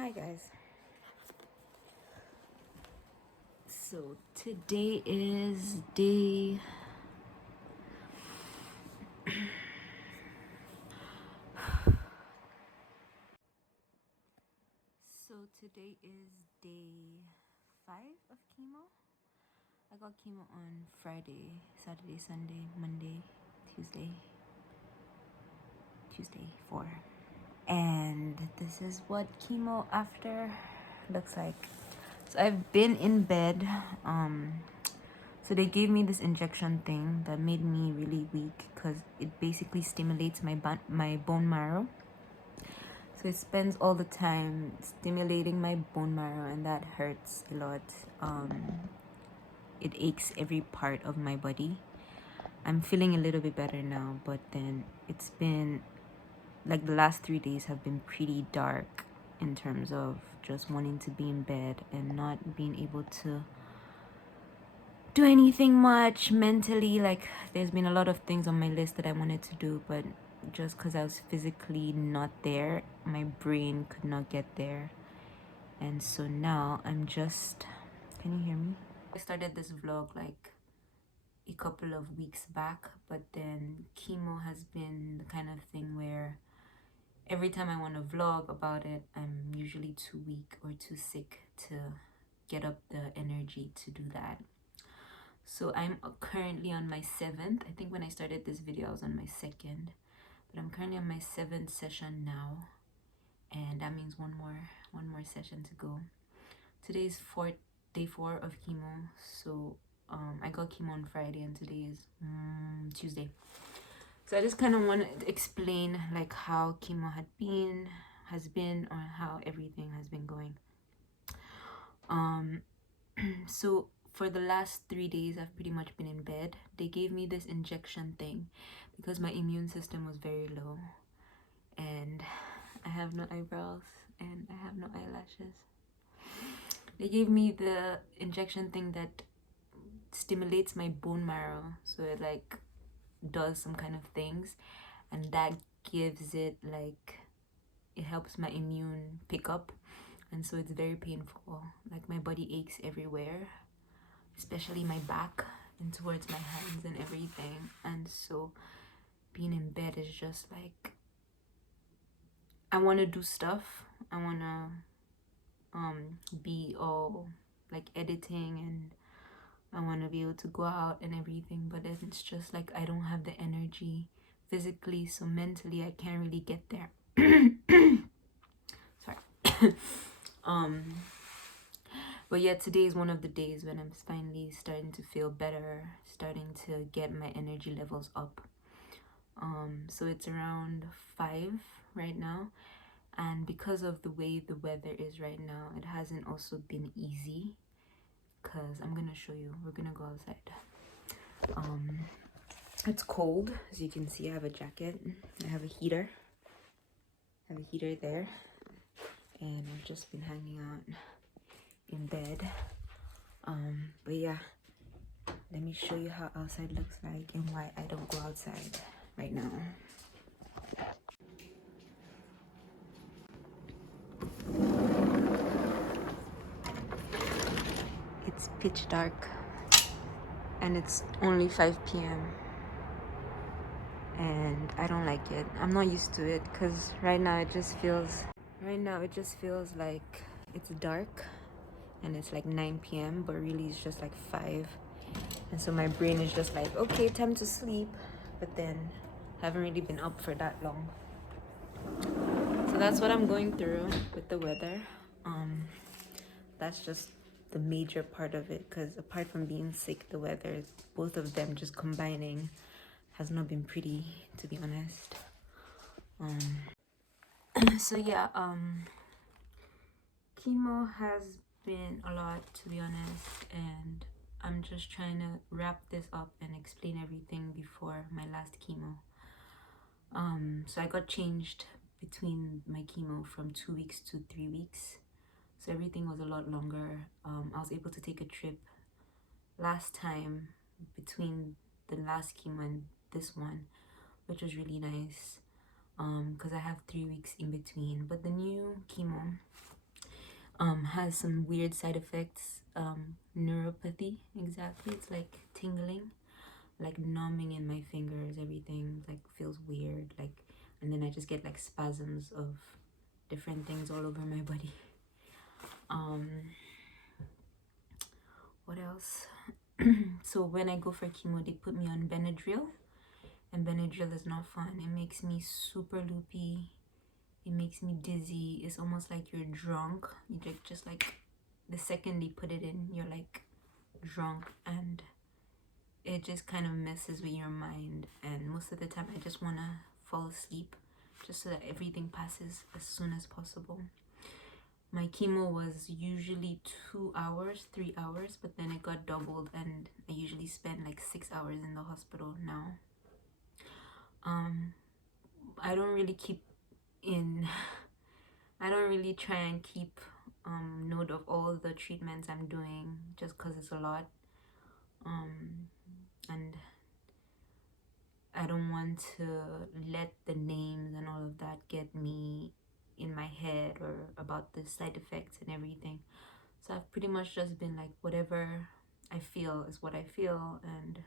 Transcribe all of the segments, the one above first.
Hi guys. So today is day today is day 5 of chemo. I got chemo on Friday, Saturday, Sunday, Monday, Tuesday 4. And this is what chemo after looks like. So I've been in bed. So they gave me this injection thing that made me really weak because it basically stimulates my bone marrow. So it spends all the time stimulating my bone marrow, and that hurts a lot. It aches every part of my body. I'm feeling a little bit better now, but then it's been like the last 3 days have been pretty dark in terms of just wanting to be in bed and not being able to do anything much mentally. Like there's been a lot of things on my list that I wanted to do, but just because I was physically not there, my brain could not get there. And so now I'm just, can you hear me? I started this vlog like a couple of weeks back, but then chemo has been the kind of thing where every time I want to vlog about it, I'm usually too weak or too sick to get up the energy to do that. So I'm currently on my 7th. I think when I started this video I was on my 2nd, but I'm currently on my 7th session now, and that means one more session to go. Today's day 4 of chemo. So I got chemo on Friday and today is Tuesday. So I just kind of want to explain like how chemo has been, or how everything has been going. So for the last 3 days I've pretty much been in bed. They gave me this injection thing because my immune system was very low, and I have no eyebrows and I have no eyelashes. They gave me the injection thing that stimulates my bone marrow, so it like does some kind of things, and that gives it like, it helps my immune pick up, and so it's very painful. Like my body aches everywhere, especially my back and towards my hands and everything. And so being in bed is just like, I want to do stuff. I want to be all like editing, and I want to be able to go out and everything, but then it's just like I don't have the energy physically, so mentally I can't really get there. Sorry. But yeah, today is one of the days when I'm finally starting to feel better, starting to get my energy levels up. So it's around 5 right now, and because of the way the weather is right now, it hasn't also been easy, because I'm gonna show you. We're gonna go outside. It's cold, as you can see. I have a jacket, I have a heater, there, and I've just been hanging out in bed. But yeah, let me show you how outside looks like and why I don't go outside right now. It's pitch dark and it's only 5 p.m. and I don't like it. I'm not used to it, because right now it just feels like it's dark and it's like 9 p.m. but really it's just like 5, and so my brain is just like, okay, time to sleep, but then I haven't really been up for that long. So that's what I'm going through with the weather. That's just the major part of it, because apart from being sick, the weather, both of them just combining, has not been pretty, to be honest. So yeah, chemo has been a lot, to be honest, and I'm just trying to wrap this up and explain everything before my last chemo. So I got changed between my chemo from 2 weeks to 3 weeks, so everything was a lot longer. I was able to take a trip last time between the last chemo and this one, which was really nice, because I have 3 weeks in between. But the new chemo has some weird side effects. Neuropathy, exactly. It's like tingling, like numbing in my fingers. Everything like feels weird, like, and then I just get like spasms of different things all over my body. What else? So when I go for chemo, they put me on Benadryl, and Benadryl is not fun. It makes me super loopy. It makes me dizzy. It's almost like you're drunk. You just like the second they put it in, you're like drunk, and it just kind of messes with your mind. And most of the time, I just want to fall asleep just so that everything passes as soon as possible. My chemo was usually 2 hours, 3 hours, but then it got doubled, and I usually spend like 6 hours in the hospital now. I don't really keep in I don't really try and keep note of all the treatments I'm doing, just because it's a lot, and I don't want to let the names and all of that get me in my head, or about the side effects and everything. So I've pretty much just been like, whatever I feel is what I feel, and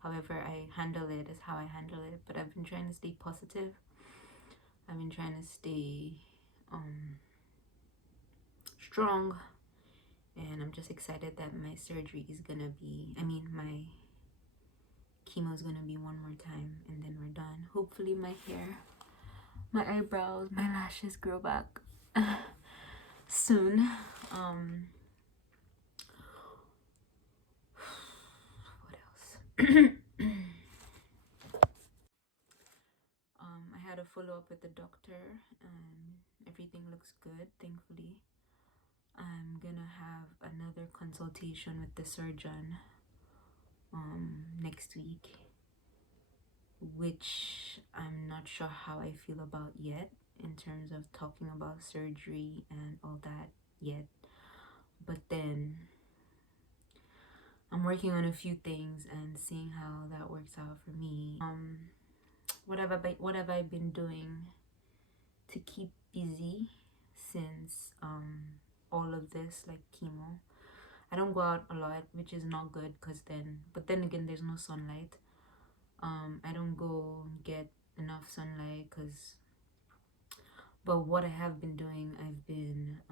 however I handle it is how I handle it. But I've been trying to stay positive. I've been trying to stay strong, and I'm just excited that my surgery is gonna be, my chemo is gonna be one more time, and then we're done. Hopefully my hair, my eyebrows, my lashes grow back soon. What else? I had a follow-up with the doctor, and everything looks good, thankfully. I'm gonna have another consultation with the surgeon next week, which I'm not sure how I feel about yet, in terms of talking about surgery and all that yet. But then I'm working on a few things and seeing how that works out for me. What have I been doing to keep busy since all of this, like chemo? I don't go out a lot, which is not good, but then again, there's no sunlight. I don't go get enough sunlight, but what I have been doing, I've been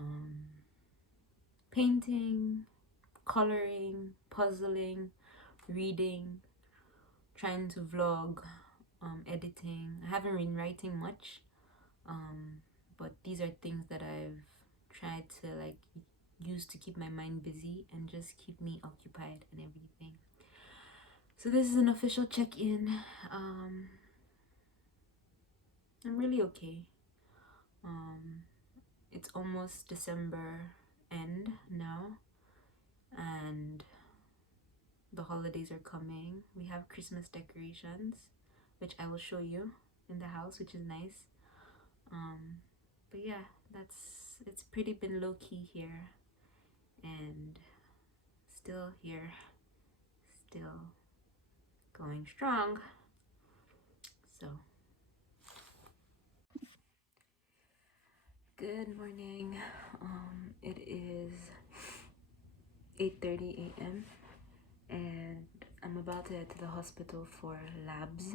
painting, coloring, puzzling, reading, trying to vlog, editing. I haven't been writing much, but these are things that I've tried to like use to keep my mind busy and just keep me occupied and everything. So this is an official check-in. I'm really okay. It's almost December end now, and the holidays are coming. We have Christmas decorations, which I will show you in the house, which is nice. But yeah, it's pretty been low-key here, and still here, still going strong. So good morning. It is 8:30 a.m. and I'm about to head to the hospital for labs.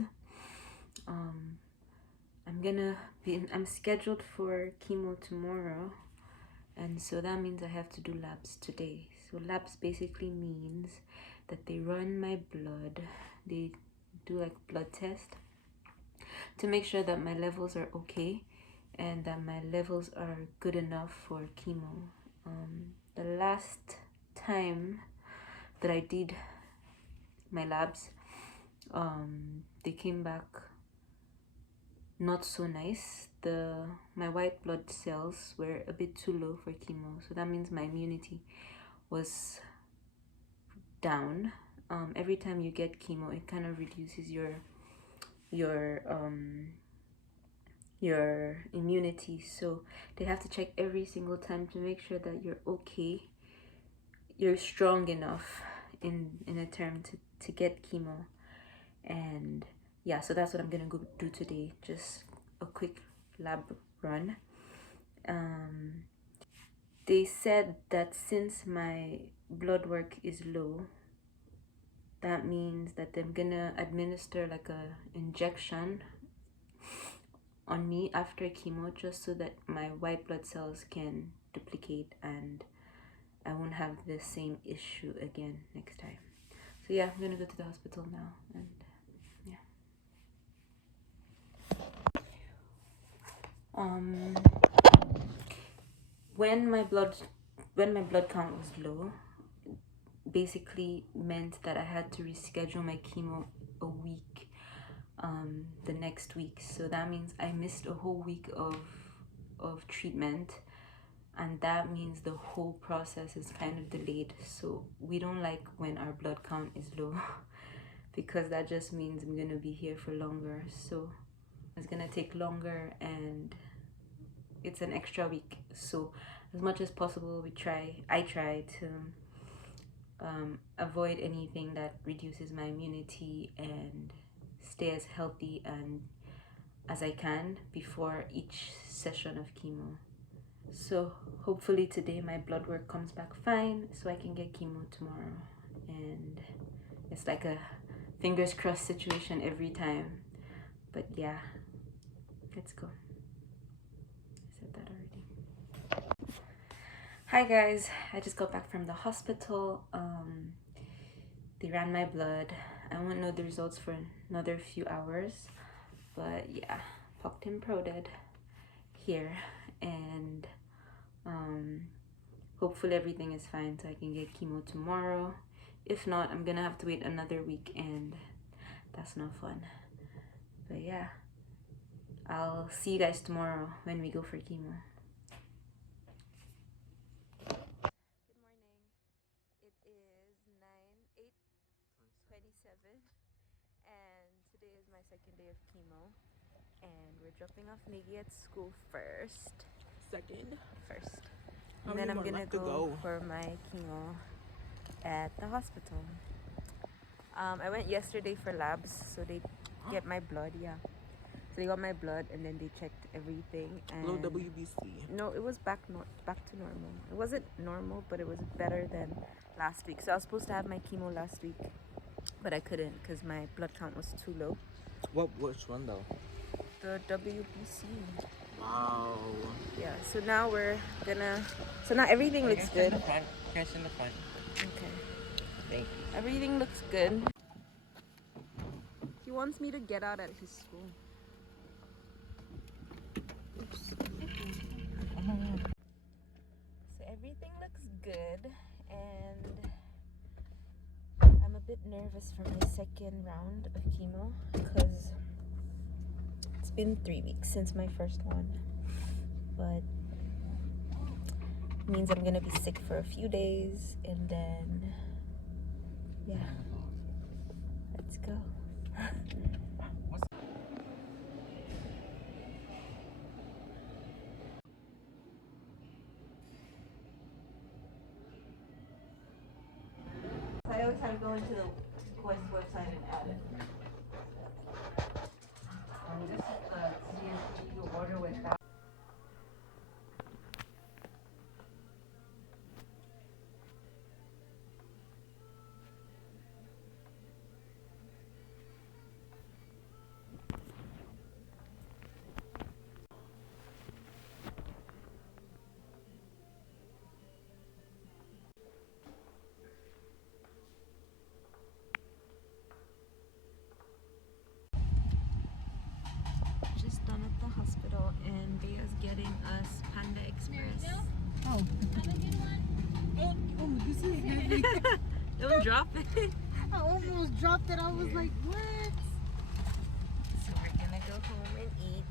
I'm scheduled for chemo tomorrow, and so that means I have to do labs today. So labs basically means that they run my blood. They do like blood test to make sure that my levels are okay and that my levels are good enough for chemo. The last time that I did my labs, they came back not so nice. My white blood cells were a bit too low for chemo, so that means my immunity was down. Every time you get chemo, it kind of reduces your immunity, so they have to check every single time to make sure that you're okay, you're strong enough in a term to get chemo. And yeah, so that's what I'm gonna go do today, just a quick lab run. They said that since my blood work is low, that means that they're gonna administer like a injection on me after chemo, just so that my white blood cells can duplicate and I won't have the same issue again next time. So yeah, I'm gonna go to the hospital now, and yeah. When my blood count was low, basically meant that I had to reschedule my chemo a week, the next week. So that means I missed a whole week of treatment, and that means the whole process is kind of delayed. So we don't like when our blood count is low because that just means I'm gonna be here for longer. So it's gonna take longer, and it's an extra week. So as much as possible, I try to avoid anything that reduces my immunity and stay as healthy and as I can before each session of chemo. So hopefully today my blood work comes back fine so I can get chemo tomorrow, and it's like a fingers crossed situation every time. But yeah, let's go. I said that already. Hi guys, I just got back from the hospital. They ran my blood. I won't know the results for another few hours, but yeah, popped and prodded here, and hopefully everything is fine so I can get chemo tomorrow. If not, I'm gonna have to wait another week, and that's no fun. But yeah, I'll see you guys tomorrow when we go for chemo. Good morning. It is 8:27, and today is my second day of chemo, and we're dropping off Miggy at school first. First. And then I'm gonna go for my chemo at the hospital. I went yesterday for labs, so they get my blood. Yeah, so they got my blood, and then they checked everything. And low WBC. No, it was back to normal. It wasn't normal, but it was better than last week. So I was supposed to have my chemo last week, but I couldn't because my blood count was too low. Which one though? The WBC. Wow. Yeah. So now we're gonna. So now everything looks good. Cash in the front. Okay. Thank you. Everything looks good. He wants me to get out at his school. Oops. So everything looks good, and I'm a bit nervous for my second round of chemo because it's been 3 weeks since my first one, but it means I'm gonna be sick for a few days, and then yeah, let's go. I always have to go into the Quest website and add it. This is the CSG you order without. Just done at the hospital, and Bea's getting us Panda Express. Oh. Have a good one. Oh, this is heavy. Don't drop it. I almost dropped it. I was like, what? So we're gonna go home and eat.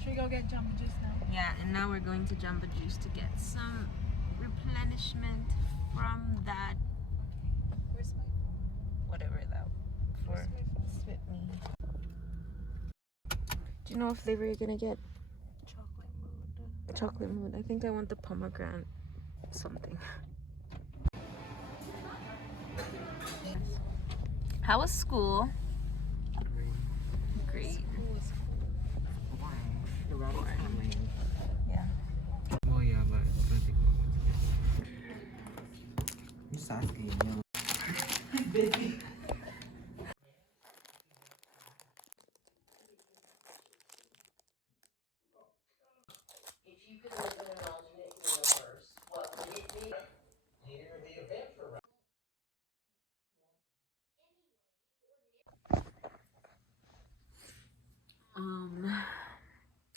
Should we go get Jamba Juice now? Yeah, and now we're going to Jamba Juice to get some replenishment from that, Where's my phone? whatever that for Spit Me. Do you know what flavor you're gonna get? Chocolate mood. Chocolate mood. I think I want the pomegranate something. How was school? Great. School is Boring. The round is coming. Yeah. Just asking, you know. If you could live in an alternate universe, what would it be?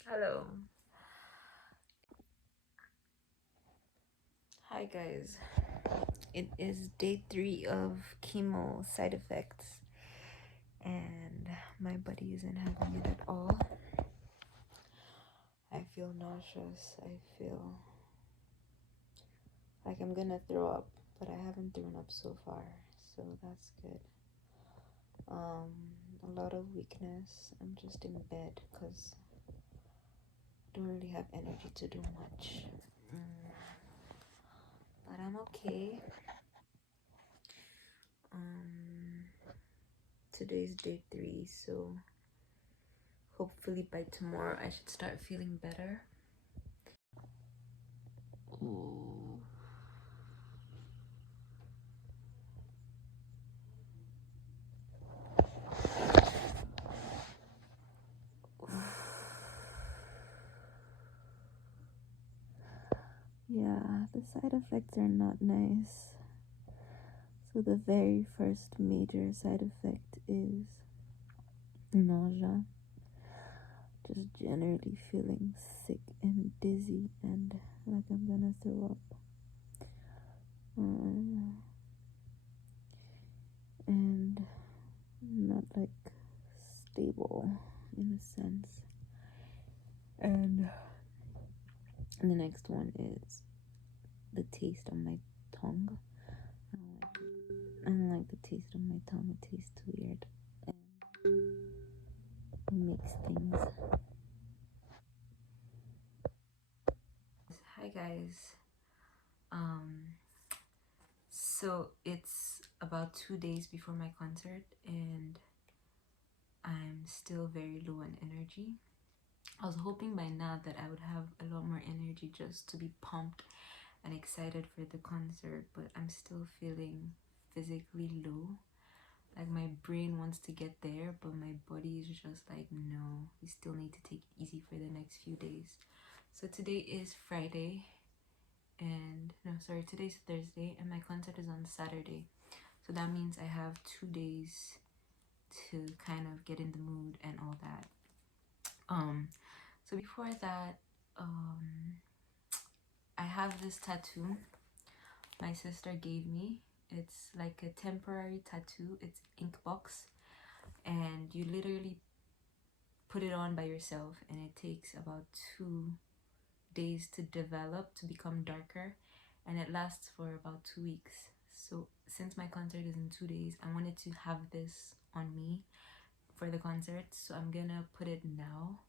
Hello. Hi guys. It is day 3 of chemo side effects, and my body isn't having it at all. I feel nauseous. I feel like I'm gonna throw up, but I haven't thrown up so far, so that's good. A lot of weakness. I'm just in bed because I don't really have energy to do much. But I'm okay. Today's day 3, so hopefully by tomorrow I should start feeling better. Ooh. Yeah, the side effects are not nice. So the very first major side effect is nausea. Just generally feeling sick and dizzy and like I'm gonna throw up. And not like stable in a sense. And the next one is the taste on my tongue. I don't like the taste on my tongue. It tastes weird and it makes things. Hi guys. So it's about 2 days before my concert and I'm still very low on energy. I was hoping by now that I would have a lot more energy just to be pumped and excited for the concert, but I'm still feeling physically low. Like my brain wants to get there, but my body is just like, no, you still need to take it easy for the next few days. So today is Friday, and no, sorry, today's Thursday, and my concert is on Saturday. So that means I have 2 days to kind of get in the mood and all that. So before that, I have this tattoo my sister gave me. It's like a temporary tattoo. It's ink box, and you literally put it on by yourself, and it takes about 2 days to develop to become darker, and it lasts for about 2 weeks. So since my concert is in 2 days, I wanted to have this on me for the concert, so I'm gonna put it now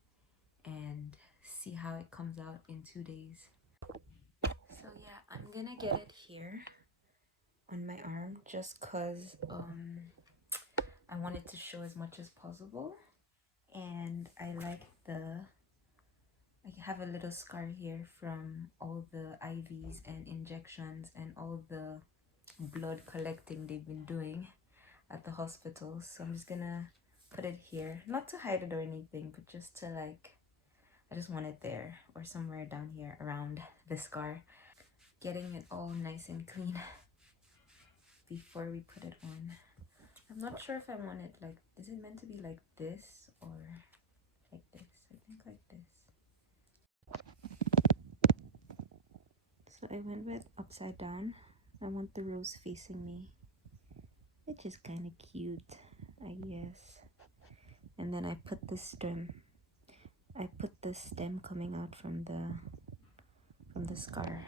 and see how it comes out in 2 days. So yeah, I'm gonna get it here on my arm just cause I wanted to show as much as possible, and I have a little scar here from all the IVs and injections and all the blood collecting they've been doing at the hospital. So I'm just gonna put it here, not to hide it or anything, but just to like, I just want it there or somewhere down here around the scar, getting it all nice and clean before we put it on. I'm not sure if I want it like, is it meant to be like this or like this? I think like this. So I went with upside down. I want the rose facing me, which is kind of cute, I guess. And then I put the stem. I put the stem coming out from the scar.